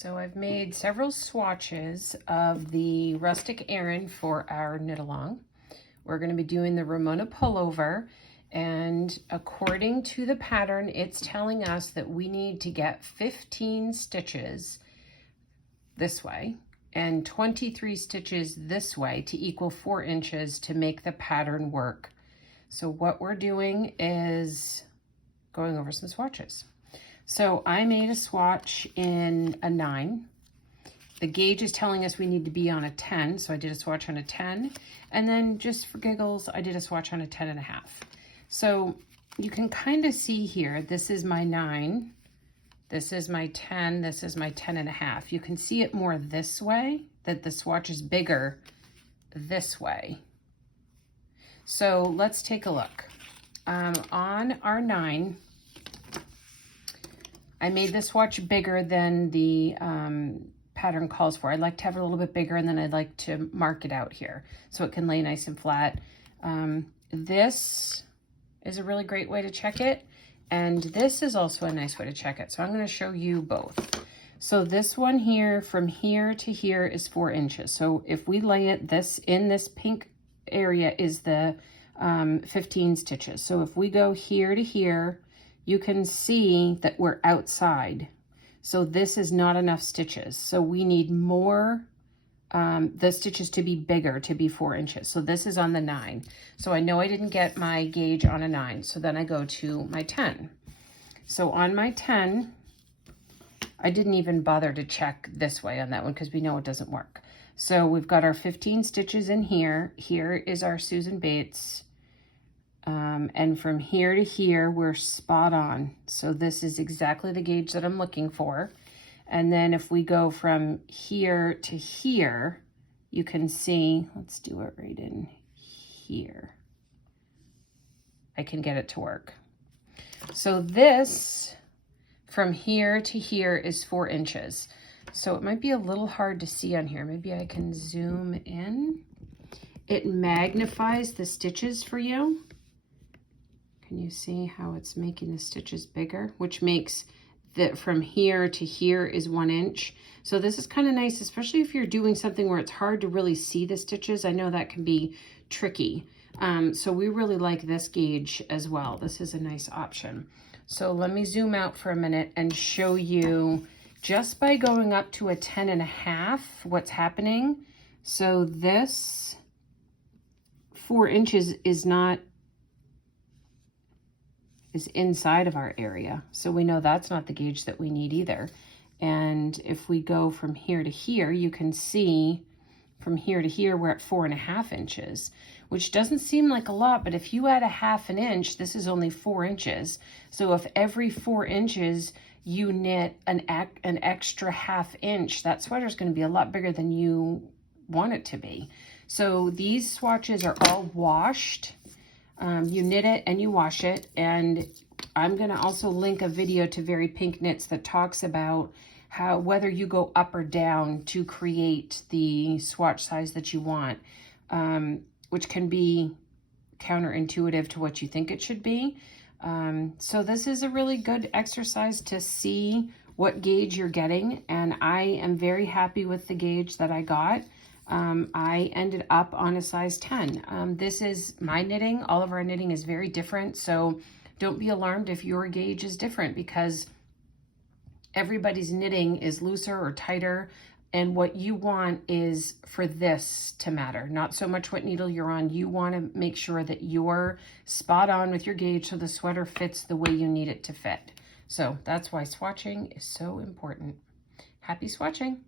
So I've made several swatches of the rustic Aran for our knit along. We're going to be doing the Ramona pullover, and according to the pattern, it's telling us that we need to get 15 stitches this way and 23 stitches this way to equal 4 inches to make the pattern work. So what we're doing is going over some swatches. So I made a swatch in a 9. The gauge is telling us we need to be on a 10, so I did a swatch on a 10. And then just for giggles, I did a swatch on a 10.5. So you can kind of see here, this is my 9, this is my 10, this is my 10.5. You can see it more this way, that the swatch is bigger this way. So let's take a look. On our 9, I made this swatch bigger than the pattern calls for. I'd like to have it a little bit bigger, and then I'd like to mark it out here so it can lay nice and flat. This is a really great way to check it, and this is also a nice way to check it. So I'm going to show you both. So this one here, from here to here, is 4 inches. So if we lay it in this pink area is the 15 stitches. So if we go here to here, you can see that we're outside. So this is not enough stitches. So we need more, the stitches to be bigger, to be 4 inches. So this is on the 9. So I know I didn't get my gauge on a 9. So then I go to my 10. So on my 10, I didn't even bother to check this way on that one because we know it doesn't work. So we've got our 15 stitches in here. Here is our Susan Bates. And from here to here, we're spot on. So this is exactly the gauge that I'm looking for. And then if we go from here to here, you can see, let's do it right in here. I can get it to work. So this, from here to here, is 4 inches. So it might be a little hard to see on here. Maybe I can zoom in. It magnifies the stitches for you. Can you see how it's making the stitches bigger? Which makes that from here to here is 1 inch. So this is kind of nice, especially if you're doing something where it's hard to really see the stitches. I know that can be tricky. So we really like this gauge as well. This is a nice option. So let me zoom out for a minute and show you just by going up to a 10.5 what's happening. So this 4 inches is inside of our area. So we know that's not the gauge that we need either. And if we go from here to here, you can see from here to here, we're at 4.5 inches, which doesn't seem like a lot, but if you add a 1/2 inch, this is only 4 inches. So if every 4 inches you knit an extra 1/2 inch, that sweater is going to be a lot bigger than you want it to be. So these swatches are all washed. You knit it and you wash it, and I'm going to also link a video to Very Pink Knits that talks about how whether you go up or down to create the swatch size that you want, which can be counterintuitive to what you think it should be. So this is a really good exercise to see what gauge you're getting, and I am very happy with the gauge that I got. I ended up on a size 10. This is my knitting. All of our knitting is very different, so don't be alarmed if your gauge is different, because everybody's knitting is looser or tighter, and what you want is for this to matter, not so much what needle you're on. You want to make sure that you're spot on with your gauge so the sweater fits the way you need it to fit. So that's why swatching is so important. Happy swatching!